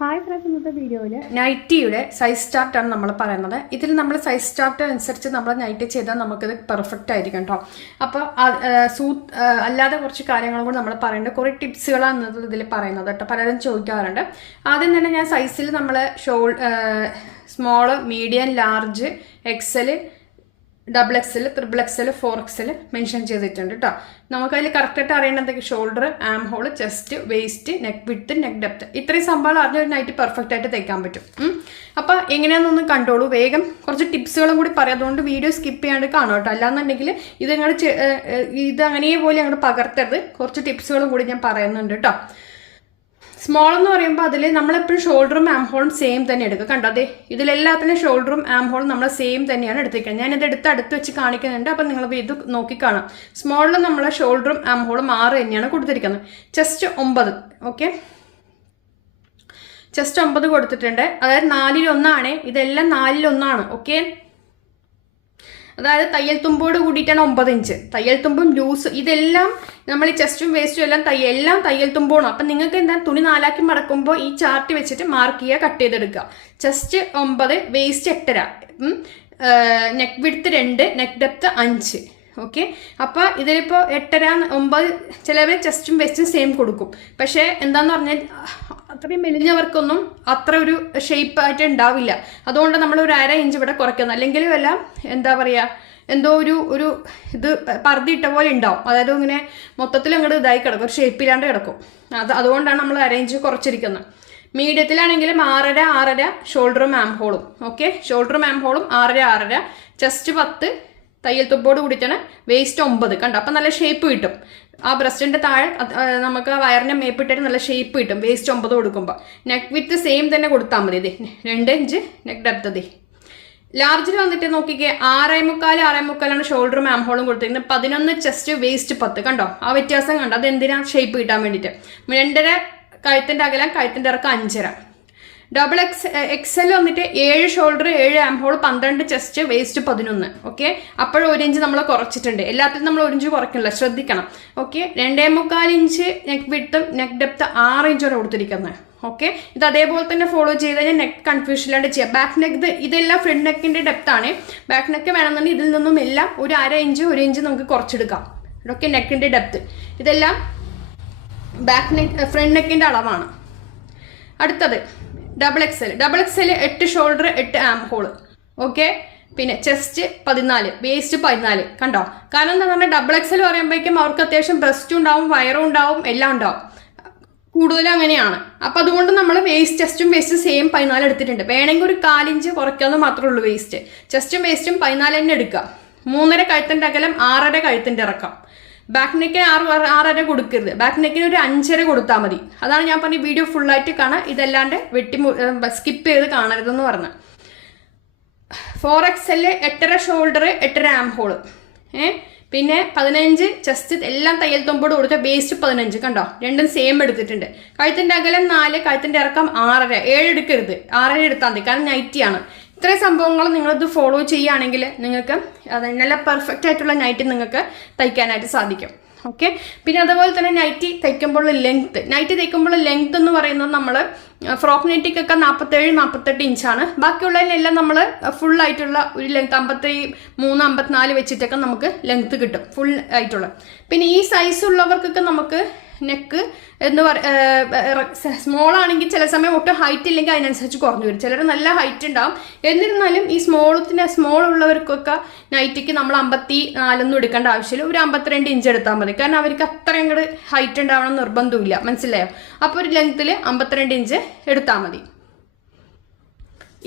Hi friends ഇന്നത്തെ വീഡിയോയിൽ നൈറ്റിയുടെ size chart ആണ് നമ്മൾ പറയുന്നത്. ഇതിൽ നമ്മൾ സൈസ് ചാർട്ട് അനുസരിച്ച് നമ്മൾ നൈറ്റി ചെയ്താൽ നമുക്കിത് പെർഫെക്റ്റ് ആയിരിക്കും കേട്ടോ അപ്പോൾ സൂ അല്ലാതെ കുറച്ച് കാര്യങ്ങളും കൂടി നമ്മൾ പറയുന്നുണ്ട് കുറേ ടിപ്സുകളാണ് ഇതിൽ പറയുന്നത് കേട്ടോ പലരും ചോദിക്കാറുണ്ട്. ആദ്യം തന്നെ ഞാൻ സൈസിൽ നമ്മൾ shawl small medium large XL double XL triple XL four XL mention ചെയ്തിട്ടുണ്ട് കേട്ടോ നമുക്കതിൽ കറക്റ്റായിട്ട് അറിയേണ്ടത് shoulder arm hole chest waist neck width neck depth ഇത്രയും സംഭവം അറിഞ്ഞ ഒരു നൈറ്റ് പെർഫെക്റ്റ് ആയിട്ട് തയ്ക്കാൻ പറ്റും. അപ്പോൾ എങ്ങനെയാണെന്നൊന്ന് കണ്ടോളൂ. വേഗം കുറച്ച് ടിപ്സുകളും കൂടി പറയാം. അതുകൊണ്ട് വീഡിയോ സ്കിപ്പ് ചെയ്യാണ്ട് കാണും കേട്ടോ അല്ലാന്നുണ്ടെങ്കിൽ ഇത് ഞങ്ങൾ ഇത് അങ്ങനെ പോലെ അങ്ങോട്ട് പകർത്തരുത്. കുറച്ച് ടിപ്സുകളും കൂടി ഞാൻ പറയുന്നുണ്ട് കേട്ടോ സ്മോൾ എന്ന് പറയുമ്പോൾ അതിൽ നമ്മളെപ്പോഴും ഷോൾഡറും ആം ഹോളും സെയിം തന്നെ എടുക്കുക കണ്ടോ? അതെ ഇതിലെല്ലാത്തിനും ഷോൾഡറും ആം ഹോളും നമ്മൾ സെയിം തന്നെയാണ് എടുത്തിരിക്കുന്നത് ഞാനിത് എടുത്ത് അടുത്ത് വെച്ച് കാണിക്കുന്നുണ്ട്. അപ്പം നിങ്ങൾ ഇത് നോക്കിക്കാണാം സ്മോളിൽ നമ്മൾ ഷോൾഡറും ആം ഹോളും ആറ് തന്നെയാണ് കൊടുത്തിരിക്കുന്നത്. ചെസ്റ്റ് ഒമ്പത് ഓക്കെ ചെസ്റ്റ് ഒമ്പത് കൊടുത്തിട്ടുണ്ട്. അതായത് നാലിൽ ഒന്നാണ് ഇതെല്ലാം നാലിലൊന്നാണ് ഓക്കെ അതായത് തയ്യൽ തുമ്പോട് കൂടിയിട്ടാണ് ഒമ്പത് ഇഞ്ച്. തയ്യൽ തുമ്പും ലൂസ് ഇതെല്ലാം നമ്മൾ ഈ ചെസ്റ്റും വേസ്റ്റും എല്ലാം തയ്യൽ എല്ലാം തയ്യൽ തുമ്പോണം. അപ്പം നിങ്ങൾക്ക് എന്താ തുണി നാലാക്കി മടക്കുമ്പോൾ ഈ ചാർട്ട് വെച്ചിട്ട് മാർക്ക് ചെയ്യുക കട്ട് ചെയ്തെടുക്കുക. ചെസ്റ്റ് ഒമ്പത് വേസ്റ്റ് എട്ടര. നെക്ക് വിടുത്ത് രണ്ട് നെക്ക് ഡെപ്ത് അഞ്ച്. ഓക്കെ അപ്പോൾ ഇതിലിപ്പോൾ എട്ടര ഒമ്പത് ചിലവർ ചെസ്റ്റും വെസ്റ്റും സെയിം കൊടുക്കും. പക്ഷേ എന്താന്ന് പറഞ്ഞാൽ അത്രയും മെലിഞ്ഞവർക്കൊന്നും അത്ര ഒരു ഷേപ്പ് ആയിട്ട് ഉണ്ടാവില്ല. അതുകൊണ്ട് നമ്മൾ ഒരു അര ഇഞ്ച് ഇവിടെ കുറയ്ക്കുന്നത് അല്ലെങ്കിൽ വല്ല എന്താ പറയുക എന്തോ ഒരു ഒരു ഇത് പർദ്ദിട്ട പോലെ ഉണ്ടാവും. അതായത് ഇങ്ങനെ മൊത്തത്തിൽ അങ്ങോട്ട് ഇതായി കിടക്കും. ഒരു ഷേപ്പില്ലാണ്ട് കിടക്കും. അത് അതുകൊണ്ടാണ് നമ്മൾ അരയിഞ്ച് കുറച്ചിരിക്കുന്നത്. മീഡിയത്തിലാണെങ്കിലും ആറര ആറര ഷോൾഡറും ആം ഹോളും ഓക്കെ ഷോൾഡറും ആം ഹോളും ആറര ആറര ചെസ്റ്റ് പത്ത് തയ്യൽ തുമ്പോട് കൂടിയിട്ടാണ് വേസ്റ്റ് ഒമ്പത്. കണ്ടോ? അപ്പം നല്ല ഷേപ്പ് കിട്ടും. ആ ബ്രസ്റ്റിന്റെ താഴെ നമുക്ക് ആ വയറിനെ മേപ്പിട്ടിട്ട് നല്ല ഷേപ്പ് കിട്ടും വേസ്റ്റ് ഒമ്പത് കൊടുക്കുമ്പോൾ നെക്ക് വിത്ത് സെയിം തന്നെ കൊടുത്താൽ മതി. ഇതേ രണ്ട് ഇഞ്ച് നെക്ക് ഡെപ്ത് ദേ. ലാർജിൽ വന്നിട്ട് നോക്കിക്കേ ആറേ മുക്കാൽ ആറേ മുക്കാലാണ് ഷോൾഡറും ആം ഹോളും കൊടുത്തിരിക്കുന്നത്. പതിനൊന്ന് ചെസ്റ്റ് വേസ്റ്റ് പത്ത്. കണ്ടോ? ആ വ്യത്യാസം കണ്ടോ? അത് എന്തിനാ ഷേപ്പ് കിട്ടാൻ വേണ്ടിയിട്ട്? രണ്ടര കഴുത്തിന്റെ അകലം കഴുത്തിന്റെ ഇറക്കം അഞ്ചര. ഡബിൾ എക്സ് എക്സൽ വന്നിട്ട് ഏഴ് ഷോൾഡർ ഏഴ് ആംഹോൾ പന്ത്രണ്ട് ചെസ്റ്റ് വേസ്റ്റ് പതിനൊന്ന്. ഓക്കെ അപ്പോഴും ഒരു ഇഞ്ച് നമ്മൾ കുറച്ചിട്ടുണ്ട്. എല്ലാത്തിലും നമ്മൾ ഒരു ഇഞ്ച് കുറയ്ക്കില്ല ശ്രദ്ധിക്കണം. ഓക്കെ രണ്ടേ മുക്കാൽ ഇഞ്ച് നെക്ക് വിട്ടും നെക്ക് ഡെപ്ത് ആറ് ഇഞ്ചാണ് കൊടുത്തിരിക്കുന്നത്. ഓക്കെ ഇത് അതേപോലെ തന്നെ ഫോളോ ചെയ്ത് കഴിഞ്ഞാൽ നെക്ക് കൺഫ്യൂഷൻ ഇല്ലാണ്ട് ചെയ്യാം. ബാക്ക് നെക്ക് ഇതെല്ലാം ഫ്രണ്ട് നെക്കിന്റെ ഡെപ്ത് ആണ്. ബാക്ക് നെക്ക് വേണമെന്നുണ്ടെങ്കിൽ ഇതിൽ നിന്നും എല്ലാം ഒരു അര ഇഞ്ച് ഒരു ഇഞ്ച് നമുക്ക് കുറച്ചെടുക്കാം. ഓക്കെ നെക്കിന്റെ ഡെപ്ത് ഇതെല്ലാം ബാക്ക് നെക്ക് ഫ്രണ്ട് നെക്കിന്റെ അളവാണ്. അടുത്തത്. ഡബിൾ എക്സൽ ഡബിൾ എക്സൽ എട്ട് ഷോൾഡർ എട്ട് ആം ഹോൾ ഓക്കെ പിന്നെ ചെസ്റ്റ് പതിനാല് വേസ്റ്റ് പതിനാല്. കണ്ടോ? കാരണം എന്താ പറഞ്ഞാൽ ഡബിൾ എക്സൽ പറയുമ്പോഴേക്കും അവർക്ക് അത്യാവശ്യം ബ്രസ്റ്റും ഉണ്ടാവും വയറും ഉണ്ടാവും എല്ലാം ഉണ്ടാവും. കൂടുതലും അങ്ങനെയാണ്. അപ്പം അതുകൊണ്ട് നമ്മൾ വേസ്റ്റ് ചെസ്റ്റും വേസ്റ്റും സെയിം പതിനാല് എടുത്തിട്ടുണ്ട്. വേണമെങ്കിൽ ഒരു കാലിഞ്ച് കുറയ്ക്കാമെന്ന് മാത്രമേ ഉള്ളൂ വേസ്റ്റ് ചെസ്റ്റും വേസ്റ്റും പതിനാല് തന്നെ എടുക്കുക. മൂന്നര കഴുത്തിന്റെ അകലം ആറര കഴുത്തിന്റെ ഇറക്കം. ബാക്ക് നെക്കിന് ആറ് ആറ് ആറര കൊടുക്കരുത്. ബാക്ക് നെക്കിന് ഒരു അഞ്ചര കൊടുത്താൽ മതി. അതാണ് ഞാൻ പറഞ്ഞ വീഡിയോ ഫുള്ളായിട്ട് കാണാം. ഇതല്ലാണ്ട് വെട്ടി സ്കിപ്പ് ചെയ്ത് കാണരുതെന്ന് പറഞ്ഞു. ഫോർ എക്സൽ എട്ടര ഷോൾഡർ എട്ടര ആം ഹോൾ ഏ പിന്നെ പതിനഞ്ച് ചെസ്റ്റ് എല്ലാം തയ്യൽ തുമ്പോട് കൊടുത്ത വേസ്റ്റ് പതിനഞ്ച്. കണ്ടോ? രണ്ടും സെയിം എടുത്തിട്ടുണ്ട്. കഴുത്തിന്റെ അകലം നാല് കഴുത്തിന്റെ ഇറക്കം ആറര. ഏഴ് എടുക്കരുത്. ആറര എടുത്താൽ മതി. കാരണം നൈറ്റിയാണ് ഇത്രയും സംഭവങ്ങൾ നിങ്ങളിത് ഫോളോ ചെയ്യുകയാണെങ്കിൽ നിങ്ങൾക്ക് അത് നല്ല പെർഫെക്റ്റ് ആയിട്ടുള്ള നൈറ്റ് നിങ്ങൾക്ക് തയ്ക്കാനായിട്ട് സാധിക്കും. ഓക്കെ പിന്നെ അതുപോലെ തന്നെ നൈറ്റി തയ്ക്കുമ്പോൾ ലെങ്ത്ത് നൈറ്റി തയ്ക്കുമ്പോൾ ലെങ്ത്ത് എന്ന് പറയുന്നത് നമ്മൾ ഫ്രോക്ക് നൈറ്റിക്കൊക്കെ നാൽപ്പത്തേഴ് നാൽപ്പത്തെട്ട് ഇഞ്ചാണ് ബാക്കിയുള്ളതിനെല്ലാം നമ്മൾ ഫുൾ ആയിട്ടുള്ള ഒരു ലെങ്ത്ത് അമ്പത്തി മൂന്ന് അമ്പത്തിനാല് വെച്ചിട്ടൊക്കെ നമുക്ക് ലെങ്ത്ത് കിട്ടും. ഫുൾ ആയിട്ടുള്ള. പിന്നെ ഈ സൈസ് ഉള്ളവർക്കൊക്കെ നമുക്ക് നെക്ക് എന്ന് പറയുക സ്മോൾ ആണെങ്കിൽ ചില സമയം ഒട്ടും ഹൈറ്റ് ഇല്ലെങ്കിൽ അതിനനുസരിച്ച് കുറഞ്ഞു വരും. ചിലർ നല്ല ഹൈറ്റ് ഉണ്ടാവും. എന്നിരുന്നാലും ഈ സ്മോളത്തിന് സ്മോൾ ഉള്ളവർക്കൊക്കെ നൈറ്റിക്ക് നമ്മൾ അമ്പത്തി നാലൊന്നും എടുക്കേണ്ട ആവശ്യമില്ല. ഒരു അമ്പത്തിരണ്ട് ഇഞ്ച് എടുത്താൽ മതി. കാരണം അവർക്ക് അത്രയും കൂടെ ഹൈറ്റ് ഉണ്ടാവണം നിർബന്ധമില്ല മനസ്സിലായോ? അപ്പോൾ ഒരു ലെങ്ത്തിൽ അമ്പത്തിരണ്ട് ഇഞ്ച് എടുത്താൽ മതി.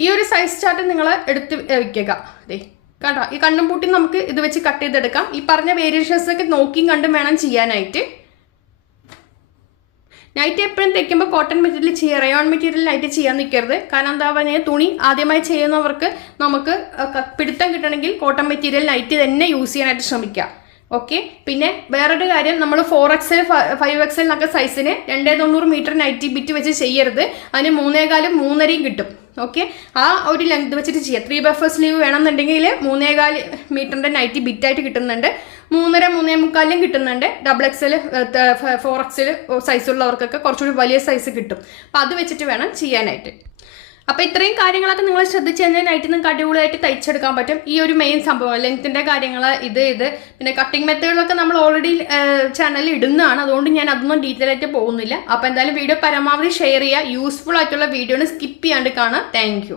ഈ ഒരു സൈസ് ചാർട്ട് നിങ്ങൾ എടുത്ത് വയ്ക്കുക അതെ കണ്ടോ? ഈ കണ്ണും പൂട്ടി നമുക്ക് ഇത് വെച്ച് കട്ട് ചെയ്തെടുക്കാം. ഈ പറഞ്ഞ വേരിയേഷൻസ് ഒക്കെ നോക്കിയും കണ്ടും വേണം ചെയ്യാനായിട്ട്. നൈറ്റ് എപ്പോഴും തയ്ക്കുമ്പോൾ കോട്ടൺ മെറ്റീരിയൽ ചെയ്യുക റയോൺ മെറ്റീരിയൽ നൈറ്റ് ചെയ്യാൻ നിൽക്കരുത് കാരണം എന്താ പറഞ്ഞാൽ തുണി ആദ്യമായി ചെയ്യുന്നവർക്ക് നമുക്ക് പിടുത്തം കിട്ടണമെങ്കിൽ കോട്ടൺ മെറ്റീരിയൽ നൈറ്റ് തന്നെ യൂസ് ചെയ്യാനായിട്ട് ശ്രമിക്കുക ഓക്കെ പിന്നെ വേറൊരു കാര്യം നമ്മൾ ഫോർ എക്സൽ ഫൈവ് എക്സൽ എന്നൊക്കെ സൈസിന് രണ്ടേ തൊണ്ണൂറ് മീറ്റർ നൈറ്റി ബിറ്റ് വെച്ച് ചെയ്യരുത്. അതിന് മൂന്നേകാലും മൂന്നരയും കിട്ടും. ഓക്കെ ആ ഒരു ലെങ്ത് വെച്ചിട്ട് ചെയ്യാം. ത്രീ ബഫർ സ്ലീവ് വേണമെന്നുണ്ടെങ്കിൽ മൂന്നേകാൽ മീറ്ററിന്റെ നൈറ്റി ബിറ്റായിട്ട് കിട്ടുന്നുണ്ട്. മൂന്നര മൂന്നേ മുക്കാലും കിട്ടുന്നുണ്ട്. ഡബിൾ എക്സൽ ഫോർ എക്സൽ സൈസുള്ളവർക്കൊക്കെ കുറച്ചുകൂടി വലിയ സൈസ് കിട്ടും. അപ്പം അത് വെച്ചിട്ട് വേണം ചെയ്യാനായിട്ട്. അപ്പൊ ഇത്രയും കാര്യങ്ങളൊക്കെ നിങ്ങൾ ശ്രദ്ധിച്ചു കഴിഞ്ഞാൽ നൈറ്റ് നിങ്ങൾക്ക് അടിപൊളിയായിട്ട് തയ്ച്ചെടുക്കാൻ പറ്റും. ഈ ഒരു മെയിൻ സംഭവം ലെങ്ത്തിന്റെ കാര്യങ്ങൾ ഇത് ഇത്. പിന്നെ കട്ടിംഗ് മെത്തേഡുകളൊക്കെ നമ്മൾ ഓൾറെഡി ചാനലിൽ ഇടുന്നതാണ്. അതുകൊണ്ട് ഞാൻ അതൊന്നും ഡീറ്റെയിൽ ആയിട്ട് പോകുന്നില്ല. അപ്പൊ എന്തായാലും വീഡിയോ പരമാവധി ഷെയർ ചെയ്യുക. യൂസ്ഫുൾ ആയിട്ടുള്ള വീഡിയോ സ്കിപ്പ് ചെയ്യാണ്ട് കാണാം. താങ്ക്